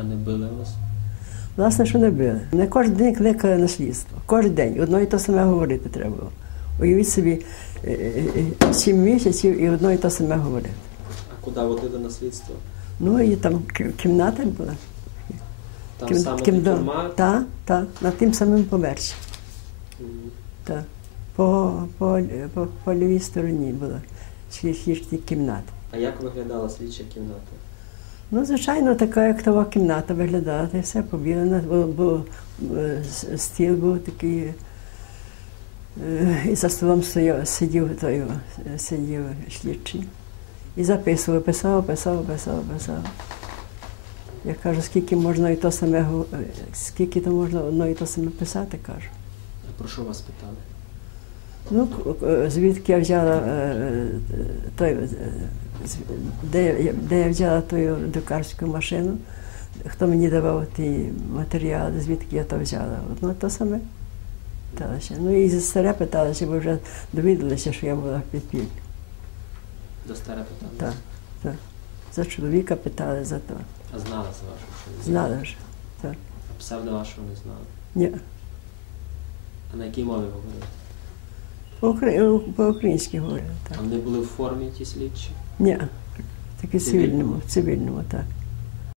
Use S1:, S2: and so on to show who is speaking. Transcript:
S1: А не били вас?
S2: Власне, що не били. Не кожен день кликали на слідство. Кожен день одно і те саме говорити треба було. Уявіть собі, е, е, е, сім місяців і одно і те саме говорити.
S1: А куди водили на слідство?
S2: Ну і там кімната була.
S1: Там
S2: Кім-
S1: саме
S2: кімдом.
S1: тюрма?
S2: Та, та, на тим самим поверсі.
S1: Мгм.
S2: Та. По, по, по, по лівій стороні була слідчі кімната.
S1: А як виглядала слідча кімната?
S2: Ну, звичайно, така, як того кімната виглядала, та все побілено, бо, бо е, стіл був такий, е, і за столом стояв, сидів, той, е, сидів слідчий. І записував, писав, писав, писав, писав. Я кажу, скільки можна і то саме, скільки то можна одно і то саме писати, кажу.
S1: Про що вас питали?
S2: Ну, звідки я взяла той, де, я- де я взяла ту друкарську машину, хто мені давав ті матеріали, звідки я то взяла. Одно то саме питалася. Ну і за старе питалася, бо вже довідалися, що я була в підпіллі.
S1: До старе питали?
S2: Так, так. За чоловіка питали за то.
S1: А знали за вашу, що не
S2: Знали вже.
S1: А псевдо вашого не знали.
S2: Ні.
S1: А на якій мові говорили?
S2: По-укра- По-українськи говорили.
S1: А вони були в формі ті слідчі?
S2: Ні. Такі
S1: Цивільному?
S2: цивільному, цивільному, так.